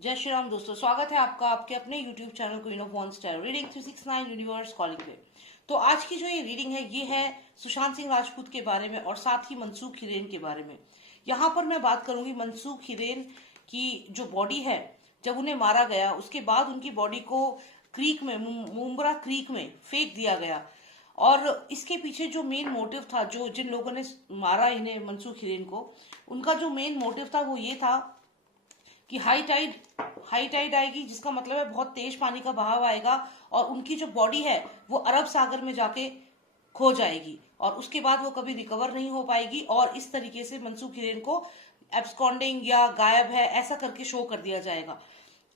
जय श्री राम दोस्तों, स्वागत है आपका आपके अपने YouTube channel queen of wands tarot reading 369 universe calling पे। तो आज की जो ये रीडिंग है ये है सुशांत सिंह राजपूत के बारे में और साथ ही मनसूख हिरेन के बारे में। यहाँ पर मैं बात करूंगी मनसूख हिरेन की जो बॉडी है, जब उन्हें मारा गया उसके बाद उनकी बॉडी को क्रीक में, मुंब्रा क्रीक में फेंक दिया गया। और इसके पीछे जो मेन मोटिव था, जो जिन लोगों ने मारा इन्हें मनसूख हिरेन को, उनका जो मेन मोटिव था वो ये था कि हाई टाइड आएगी, जिसका मतलब है बहुत तेज पानी का बहाव आएगा और उनकी जो बॉडी है वो अरब सागर में जाके खो जाएगी और उसके बाद वो कभी रिकवर नहीं हो पाएगी। और इस तरीके से मनसूख हिरेन को एब्सकॉन्डिंग या गायब है ऐसा करके शो कर दिया जाएगा।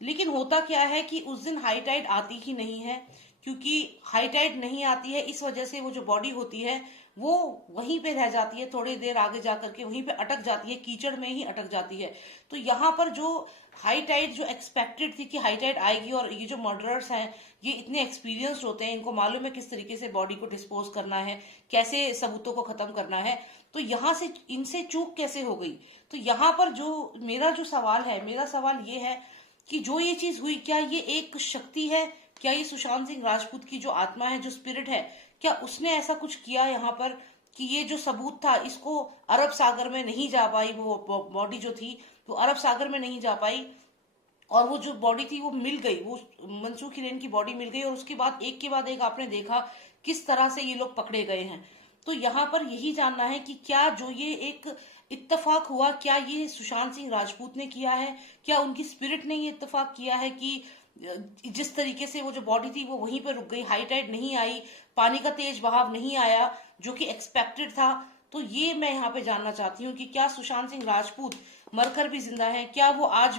लेकिन होता क्या है कि उस दिन हाई टाइड आती ही नहीं है, क्योंकि हाई टाइड नहीं आती है इस वजह से वो जो बॉडी होती है वो वहीं पे रह जाती है, थोड़ी देर आगे जाकर के वहीं पे अटक जाती है, कीचड़ में ही अटक जाती है। तो यहाँ पर जो हाई टाइड जो एक्सपेक्टेड थी कि हाई टाइड आएगी, और ये जो मर्डरर्स हैं ये इतने एक्सपीरियंस्ड होते हैं, इनको मालूम है किस तरीके से बॉडी को डिस्पोज करना है, कैसे सबूतों को खत्म करना है, तो यहाँ से इनसे चूक कैसे हो गई। तो यहाँ पर जो मेरा जो सवाल है, मेरा सवाल ये है कि जो ये चीज हुई, क्या ये एक शक्ति है, क्या ये सुशांत सिंह राजपूत की जो आत्मा है, जो स्पिरिट है, क्या उसने ऐसा कुछ किया यहाँ पर कि ये जो सबूत था इसको अरब सागर में नहीं जा पाई, वो बॉडी जो थी वो अरब सागर में नहीं जा पाई और वो जो बॉडी थी वो मिल गई, वो मनसूख हिरेन की बॉडी मिल गई और उसके बाद एक के बाद एक आपने देखा किस तरह से ये लोग पकड़े गए हैं। तो यहाँ पर यही जानना है कि क्या जो ये एक इत्तेफाक हुआ, क्या ये सुशांत सिंह राजपूत ने किया है, क्या उनकी स्पिरिट ने ये इत्तेफाक किया है कि जिस तरीके से वो जो बॉडी थी वो वहीं पर रुक गई, हाई टाइड नहीं आई, पानी का तेज बहाव नहीं आया जो कि एक्सपेक्टेड था। तो ये मैं यहाँ पे जानना चाहती हूँ कि क्या सुशांत सिंह राजपूत मरकर भी जिंदा है, क्या वो आज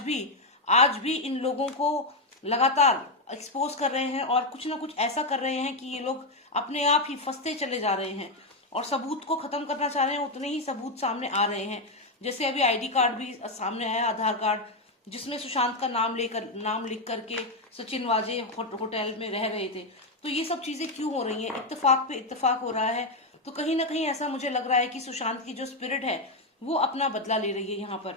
भी इन लोगों को लगातार एक्सपोज कर रहे हैं और कुछ ना कुछ ऐसा कर रहे हैं कि ये लोग अपने आप ही फंसते चले जा रहे हैं और सबूत को खत्म करना चाह रहे हैं, उतने ही सबूत सामने आ रहे हैं। जैसे अभी आईडी कार्ड भी सामने आया, आधार कार्ड, जिसमें सुशांत का नाम लिख करके सचिन वाजे होटल में रह रहे थे। तो ये सब चीजें क्यों हो रही हैं, इत्तेफाक पे इत्तेफाक हो रहा है। तो कहीं ना कहीं ऐसा मुझे लग रहा है कि सुशांत की जो स्पिरिट है वो अपना बदला ले रही है यहाँ पर।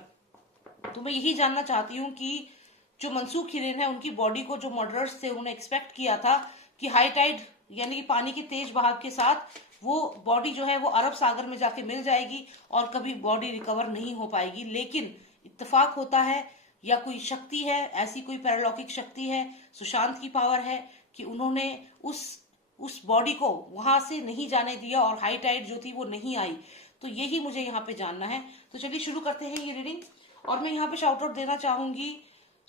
तो मैं यही जानना चाहती हूँ कि जो मनसूख हिरेन है उनकी बॉडी को जो मर्डरर्स थे उन्होंने एक्सपेक्ट किया था कि हाई टाइड यानी कि पानी के तेज बहाव के साथ वो बॉडी जो है वो अरब सागर में जाके मिल जाएगी और कभी बॉडी रिकवर नहीं हो पाएगी। लेकिन इत्तेफाक होता है या कोई शक्ति है, ऐसी कोई पैरालौकिक शक्ति है, सुशांत की पावर है कि उन्होंने उस बॉडी को वहां से नहीं जाने दिया और हाई टाइड जो थी वो नहीं आई। तो यही मुझे यहाँ पे जानना है। तो चलिए शुरू करते हैं ये रीडिंग। और मैं यहाँ पे शाउट आउट देना चाहूंगी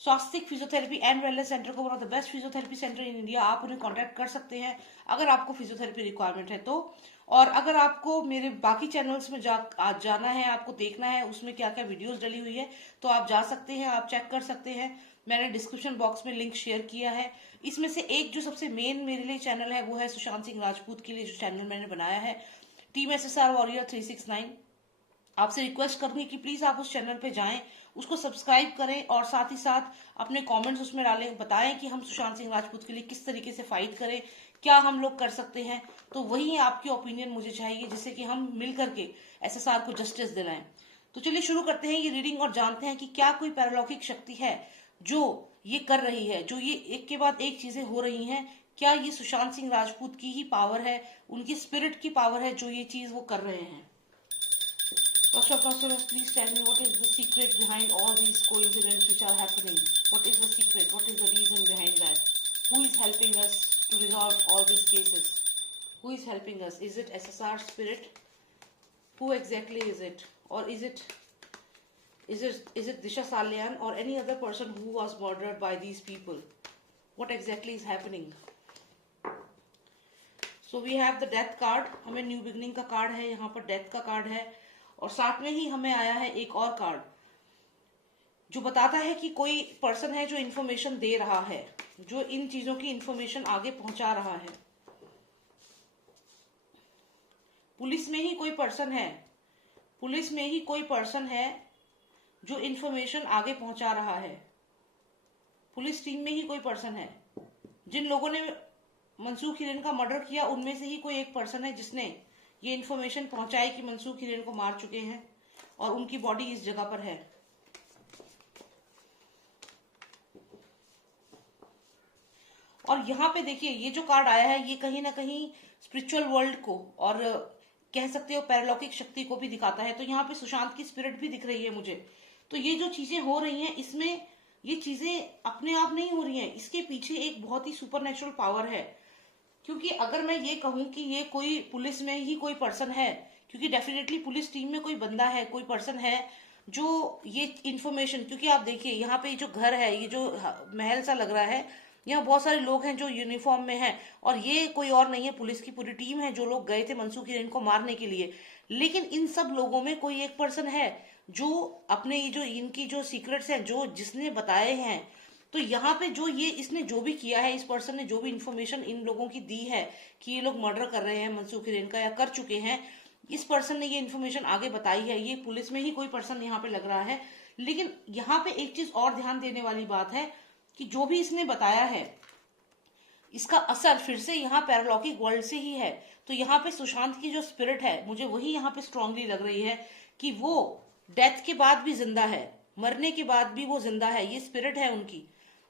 स्वास्तिक फिजियोथेरेपी एंड वेलनेस सेंटर को, one of the best physiotherapy centre in India. आप उन्हें कांटेक्ट कर सकते हैं अगर आपको फिजियोथेरेपी रिक्वायरमेंट है तो। और अगर आपको मेरे बाकी चैनल्स में आज जाना है, आपको देखना है उसमें क्या क्या वीडियोस डली हुई है, तो आप जा सकते हैं, आप चेक कर सकते हैं। मैंने डिस्क्रिप्शन बॉक्स में लिंक शेयर किया है। इसमें से एक जो सबसे मेन मेरे लिए चैनल है वो है सुशांत सिंह राजपूत के लिए जो चैनल मैंने बनाया है, टीम SSR वॉरियर 369। आपसे रिक्वेस्ट करूंगी कि प्लीज आप उस चैनल पे जाएं, उसको सब्सक्राइब करें और साथ ही साथ अपने कमेंट्स उसमें डालें, बताएं कि हम सुशांत सिंह राजपूत के लिए किस तरीके से फाइट करें, क्या हम लोग कर सकते हैं। तो वही आपकी ओपिनियन मुझे चाहिए जिससे कि हम मिल करके SSR को जस्टिस दिलाएं। तो चलिए शुरू करते हैं ये रीडिंग और जानते हैं कि क्या कोई पैरालौकिक शक्ति है जो ये कर रही है, जो ये एक के बाद एक चीजें हो रही हैं। क्या ये सुशांत सिंह राजपूत की ही पावर है, उनकी स्पिरिट की पावर है जो ये चीज वो कर रहे हैं। Pastor, please tell me what is the secret behind all these coincidences which are happening? What is the secret? What is the reason behind that? Who is helping us to resolve all these cases? Who is helping us? Is it SSR spirit? Who exactly is it? Or is it Disha Salyan or any other person who was murdered by these people? What exactly is happening? So we have the death card. हमें new beginning का card है, यहाँ पर death का card है और साथ में ही हमें आया है एक और कार्ड जो बताता है कि कोई पर्सन है जो इन्फॉर्मेशन दे रहा है, जो इन चीजों की इन्फॉर्मेशन आगे पहुंचा रहा है। पुलिस में ही कोई पर्सन है, पुलिस में ही कोई पर्सन है जो इन्फॉर्मेशन आगे पहुंचा रहा है। पुलिस टीम में ही कोई पर्सन है। जिन लोगों ने मनसूख हिरेन का मर्डर किया उनमें से ही कोई एक पर्सन है जिसने ये इन्फॉर्मेशन पहुंचाई कि मनसूख हिरेन को मार चुके हैं और उनकी बॉडी इस जगह पर है। और यहाँ पे देखिए ये जो कार्ड आया है ये कहीं ना कहीं स्पिरिचुअल वर्ल्ड को और कह सकते हो पैरालौकिक शक्ति को भी दिखाता है। तो यहाँ पे सुशांत की स्पिरिट भी दिख रही है मुझे। तो ये जो चीजें हो रही हैं इसमें ये चीजें अपने आप नहीं हो रही हैं, इसके पीछे एक बहुत ही सुपर पावर है। क्योंकि अगर मैं ये कहूं कि ये कोई पुलिस में ही कोई पर्सन है, क्योंकि डेफिनेटली पुलिस टीम में कोई बंदा है, कोई पर्सन है जो ये इंफॉर्मेशन, क्योंकि आप देखिए यहाँ पे जो घर है, ये जो महल सा लग रहा है, यहाँ बहुत सारे लोग हैं जो यूनिफॉर्म में हैं और ये कोई और नहीं है, पुलिस की पूरी टीम है जो लोग गए थे मनसूख हिरेन को मारने के लिए। लेकिन इन सब लोगों में कोई एक पर्सन है जो अपने ये जो इनकी जो सीक्रेट्स हैं जो जिसने बताए हैं। तो यहाँ पे जो ये इसने जो भी किया है, इस पर्सन ने जो भी इंफॉर्मेशन इन लोगों की दी है कि ये लोग मर्डर कर रहे हैं मनसूख हिरेन का या कर चुके हैं, इस पर्सन ने ये इन्फॉर्मेशन आगे बताई है। ये पुलिस में ही कोई पर्सन यहाँ पे लग रहा है। लेकिन यहाँ पे एक चीज और ध्यान देने वाली बात है कि जो भी इसने बताया है इसका असर फिर से यहाँ पैरालौकिक वर्ल्ड से ही है। तो यहाँ पे सुशांत की जो स्पिरिट है मुझे वही यहाँ पे स्ट्रांगली लग रही है कि वो डेथ के बाद भी जिंदा है, मरने के बाद भी वो जिंदा है, ये स्पिरिट है उनकी।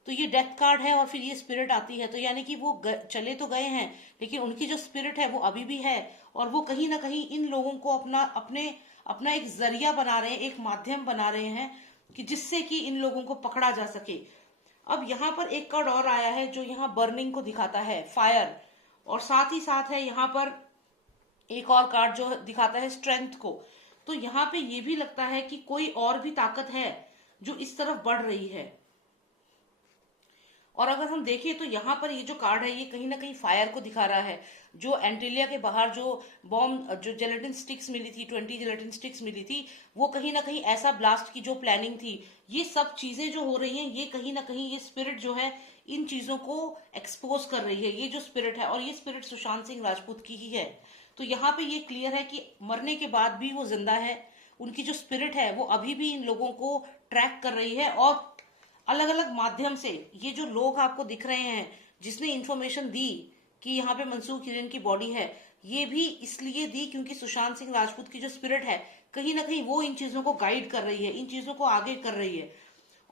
तो ये डेथ कार्ड है और फिर ये स्पिरिट आती है, तो यानी कि वो चले तो गए हैं लेकिन उनकी जो स्पिरिट है वो अभी भी है और वो कहीं ना कहीं इन लोगों को अपना एक जरिया बना रहे हैं, एक माध्यम बना रहे हैं कि जिससे कि इन लोगों को पकड़ा जा सके। अब यहाँ पर एक कार्ड और आया है जो यहाँ बर्निंग को दिखाता है, फायर, और साथ ही साथ है यहाँ पर एक और कार्ड जो दिखाता है स्ट्रेंथ को। तो यहाँ पे ये भी लगता है कि कोई और भी ताकत है जो इस तरफ बढ़ रही है। और अगर हम देखें तो यहाँ पर ये जो कार्ड है ये कहीं ना कहीं फायर को दिखा रहा है। जो एंटीलिया के बाहर जो बॉम्ब, जो जेलेटिन स्टिक्स मिली थी, 20 जेलेटिन स्टिक्स मिली थी, वो कहीं ना कहीं ऐसा ब्लास्ट की जो प्लानिंग थी, ये सब चीजें जो हो रही हैं ये कहीं ना कहीं ये स्पिरिट जो है इन चीजों को एक्सपोज कर रही है। ये जो स्पिरिट है और ये स्पिरिट सुशांत सिंह राजपूत की ही है। तो यहाँ पे ये क्लियर है कि मरने के बाद भी वो जिंदा है, उनकी जो स्पिरिट है वो अभी भी इन लोगों को ट्रैक कर रही है और अलग अलग माध्यम से ये जो लोग आपको दिख रहे हैं जिसने इंफॉर्मेशन दी कि यहाँ पे मनसूख हिरेन की बॉडी है, ये भी इसलिए दी क्योंकि सुशांत सिंह राजपूत की जो स्पिरिट है कहीं ना कहीं वो इन चीजों को गाइड कर रही है, इन चीजों को आगे कर रही है।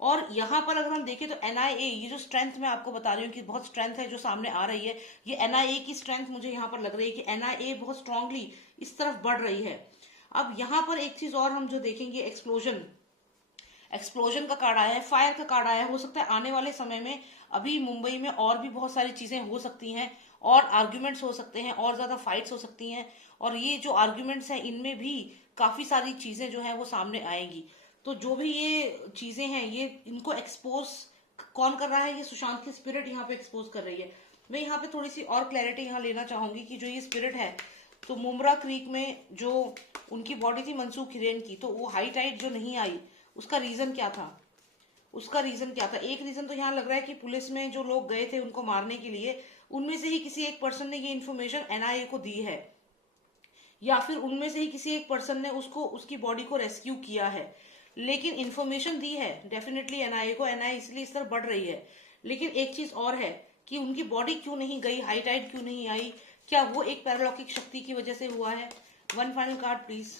और यहाँ पर अगर हम देखें तो एनआईए, ये जो स्ट्रेंथ मैं आपको बता रही हूँ कि बहुत स्ट्रेंथ है जो सामने आ रही है, ये एनआईए की स्ट्रेंथ मुझे यहाँ पर लग रही है कि एनआईए बहुत स्ट्रांगली इस तरफ बढ़ रही है। अब यहाँ पर एक चीज और हम जो देखेंगे, एक्सप्लोजन का कार्ड आया है, फायर का कार्ड आया है। हो सकता है आने वाले समय में अभी मुंबई में और भी बहुत सारी चीजें हो सकती हैं और आर्ग्यूमेंट्स हो सकते हैं और ज्यादा फाइट्स हो सकती हैं और ये जो आर्ग्यूमेंट्स हैं इनमें भी काफी सारी चीजें जो है वो सामने आएंगी। तो जो भी ये चीजें हैं ये इनको एक्सपोज कौन कर रहा है, ये सुशांत की स्पिरिट यहाँ पे एक्सपोज कर रही है। मैं यहाँ पे थोड़ी सी और क्लैरिटी यहाँ लेना चाहूंगी कि जो ये स्पिरिट है, तो मुमरा क्रीक में जो उनकी बॉडी थी मनसूख हिरेन की, तो वो हाई टाइड जो नहीं आई उसका रीजन क्या था, एक रीजन तो यहाँ लग रहा है कि पुलिस में जो लोग गए थे उनको मारने के लिए, उनमें से ही किसी एक पर्सन ने ये इन्फॉर्मेशन एनआईए को दी है या फिर उनमें से ही किसी एक पर्सन ने उसकी बॉडी को रेस्क्यू किया है। लेकिन इन्फॉर्मेशन दी है डेफिनेटली एनआईए को, एनआईए इसलिए इस तरह बढ़ रही है। लेकिन एक चीज और है कि उनकी बॉडी क्यों नहीं गई, हाई टाइड क्यों नहीं आई, क्या वो एक पैरालौकिक शक्ति की वजह से हुआ है? One final card please.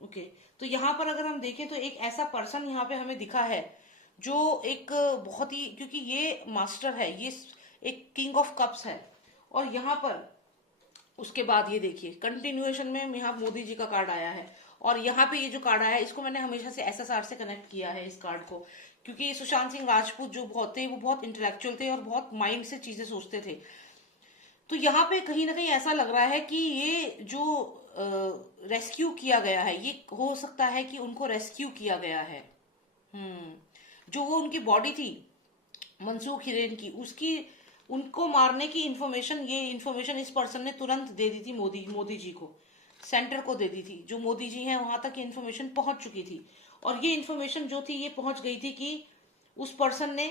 Okay, तो यहाँ पर अगर हम देखें तो एक ऐसा पर्सन यहाँ पे हमें दिखा है जो एक बहुत ही, क्योंकि ये मास्टर है, ये एक किंग ऑफ कप्स है। और यहाँ पर उसके बाद ये देखिए कंटिन्यूएशन में यहाँ मोदी जी का कार्ड आया है और यहाँ पे ये जो कार्ड आया है इसको मैंने हमेशा से एसएसआर से कनेक्ट किया है इस कार्ड को, क्योंकि सुशांत सिंह राजपूत जो बहुत थे वो बहुत इंटेलेक्चुअल थे और बहुत माइंड से चीजें सोचते थे। तो यहाँ पे कहीं ना कहीं ऐसा लग रहा है कि ये जो रेस्क्यू किया गया है, ये हो सकता है कि उनको रेस्क्यू किया गया है। जो वो उनकी बॉडी थी मनसूख हिरेन की, उसकी उनको मारने की इन्फॉर्मेशन इस पर्सन ने तुरंत दे दी थी मोदी जी को, सेंटर को दे दी थी। जो मोदी जी हैं वहां तक ये इन्फॉर्मेशन पहुंच चुकी थी और ये इन्फॉर्मेशन जो थी ये पहुंच गई थी कि उस पर्सन ने,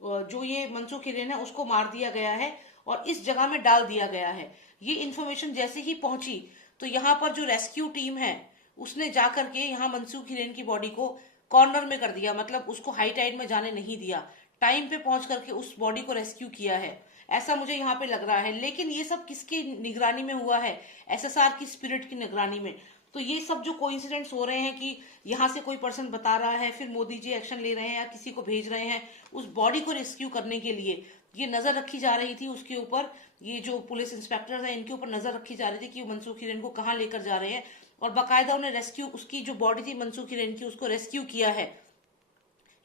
जो ये मनसूख हिरेन है, उसको मार दिया गया है और इस जगह में डाल दिया गया है। ये इन्फॉर्मेशन जैसे ही पहुंची तो यहाँ पर जो रेस्क्यू टीम है उसने जाकर के यहाँ मनसूख हिरेन की बॉडी को कॉर्नर में कर दिया, मतलब उसको हाई टाइड में जाने नहीं दिया, टाइम पे पहुंच करके उस बॉडी को रेस्क्यू किया है, ऐसा मुझे यहाँ पे लग रहा है। लेकिन ये सब किसकी निगरानी में हुआ है? एसएसआर की स्पिरिट की निगरानी में। तो ये सब जो कोइंसिडेंट्स हो रहे हैं कि यहाँ से कोई पर्सन बता रहा है, फिर मोदी जी एक्शन ले रहे हैं या किसी को भेज रहे हैं उस बॉडी को रेस्क्यू करने के लिए, ये नजर रखी जा रही थी उसके ऊपर। ये जो पुलिस इंस्पेक्टर हैं इनके ऊपर नजर रखी जा रही थी कि मनसूख हिरेन को कहाँ लेकर जा रहे हैं, और बाकायदा उन्हें रेस्क्यू, उसकी जो बॉडी थी मनसूख हिरेन की, उसको रेस्क्यू किया है।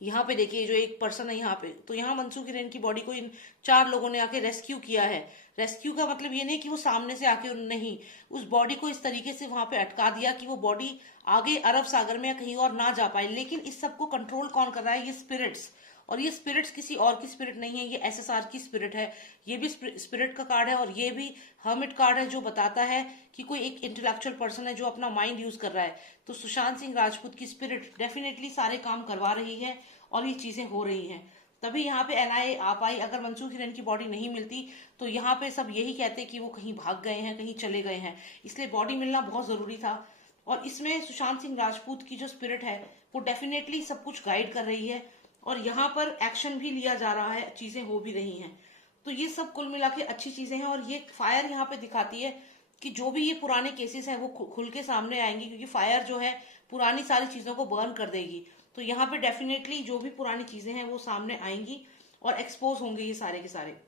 यहाँ पे देखिए जो एक पर्सन है यहाँ पे, तो यहाँ मनसूख हिरेन की बॉडी को इन 4 लोगों ने आके रेस्क्यू किया है। रेस्क्यू का मतलब ये नहीं कि वो सामने से आके, नहीं, उस बॉडी को इस तरीके से वहां पे अटका दिया कि वो बॉडी आगे अरब सागर में या कहीं और ना जा पाए। लेकिन इस सब को कंट्रोल कौन कर रहा है? ये स्पिरिट्स। और ये स्पिरिट्स किसी और की स्पिरिट नहीं है, ये एसएसआर की स्पिरिट है। ये भी स्पिरिट का कार्ड है और ये भी हर्मिट कार्ड है, जो बताता है कि कोई एक इंटेलेक्चुअल पर्सन है जो अपना माइंड यूज कर रहा है। तो सुशांत सिंह राजपूत की स्पिरिट डेफिनेटली सारे काम करवा रही है और ये चीजें हो रही हैं। तभी यहाँ पे एनआईए आ पाई। अगर मनसूख हिरेन की बॉडी नहीं मिलती तो यहाँ पे सब यही कहते कि वो कहीं भाग गए हैं, कहीं चले गए हैं, इसलिए बॉडी मिलना बहुत जरूरी था। और इसमें सुशांत सिंह राजपूत की जो स्पिरिट है वो डेफिनेटली सब कुछ गाइड कर रही है और यहाँ पर एक्शन भी लिया जा रहा है, चीजें हो भी रही हैं। तो ये सब कुल मिला के अच्छी चीजें हैं। और ये फायर यहाँ पे दिखाती है कि जो भी ये पुराने केसेस हैं वो खुल के सामने आएंगे, क्योंकि फायर जो है पुरानी सारी चीजों को बर्न कर देगी। तो यहाँ पे डेफिनेटली जो भी पुरानी चीजें हैं वो सामने आएंगी और एक्सपोज होंगे ये सारे के सारे।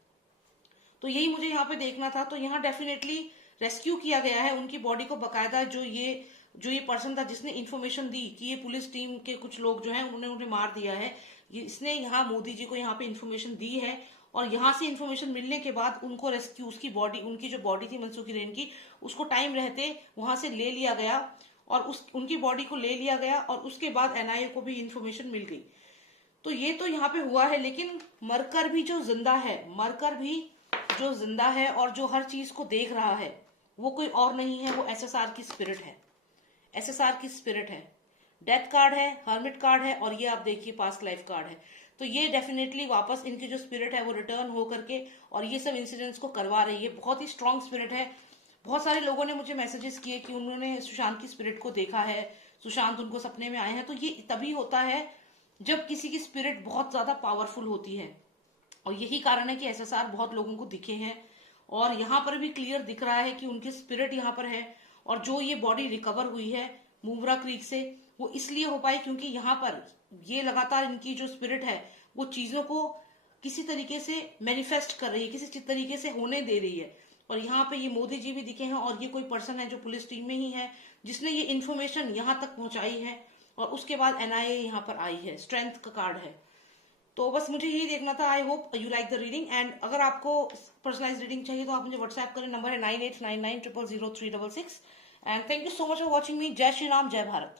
तो यही मुझे यहाँ पे देखना था। तो यहाँ डेफिनेटली रेस्क्यू किया गया है उनकी बॉडी को बकायदा। जो ये पर्सन था जिसने इन्फॉर्मेशन दी कि ये पुलिस टीम के कुछ लोग जो हैं उन्हें मार दिया है, ये इसने यहाँ मोदी जी को यहाँ पे इन्फॉर्मेशन दी है। और यहाँ से इन्फॉर्मेशन मिलने के बाद उनको रेस्क्यू, उसकी बॉडी, उनकी जो बॉडी थी मनसूख हिरेन की, उसको टाइम रहते वहां से ले लिया गया और उनकी बॉडी को ले लिया गया और उसके बाद एनआईए को भी इन्फॉर्मेशन मिल गई। तो ये तो यहाँ पे हुआ है, लेकिन मरकर भी जो जिंदा है, मरकर भी जो जिंदा है और जो हर चीज को देख रहा है, वो कोई और नहीं है, वो एसएसआर की स्पिरिट है। एसएसआर की स्पिरिट है। डेथ कार्ड है, हर्मिट कार्ड है और ये आप देखिए पास्ट लाइफ कार्ड है। तो ये डेफिनेटली वापस इनकी जो स्पिरिट है वो रिटर्न हो करके और ये सब इंसिडेंट्स को करवा रही है। बहुत ही स्ट्रांग स्पिरिट है। बहुत सारे लोगों ने मुझे मैसेजेस किए कि उन्होंने सुशांत की स्पिरिट को देखा है, सुशांत उनको सपने में आए हैं। तो ये तभी होता है जब किसी की स्पिरिट बहुत ज्यादा पावरफुल होती है, और यही कारण है कि एसएसआर बहुत लोगों को दिखे हैं। और यहाँ पर भी क्लियर दिख रहा है कि उनकी स्पिरिट यहाँ पर है। और जो ये बॉडी रिकवर हुई है मुमरा क्रीक से, वो इसलिए हो पाई क्योंकि यहाँ पर ये लगातार इनकी जो स्पिरिट है वो चीजों को किसी तरीके से मैनिफेस्ट कर रही है, किसी तरीके से होने दे रही है। और यहाँ पे ये मोदी जी भी दिखे हैं और ये कोई पर्सन है जो पुलिस टीम में ही है जिसने ये इन्फॉर्मेशन यहाँ तक पहुंचाई है और उसके बाद एनआईए यहाँ पर आई है। स्ट्रेंथ का कार्ड है। तो बस मुझे यही देखना था। I hope you like the reading. And अगर आपको पर्सनलाइज रीडिंग चाहिए तो आप मुझे व्हाट्सएप करें। नंबर है 9899000366। And thank you so much for watching मी। जय श्री राम, जय भारत।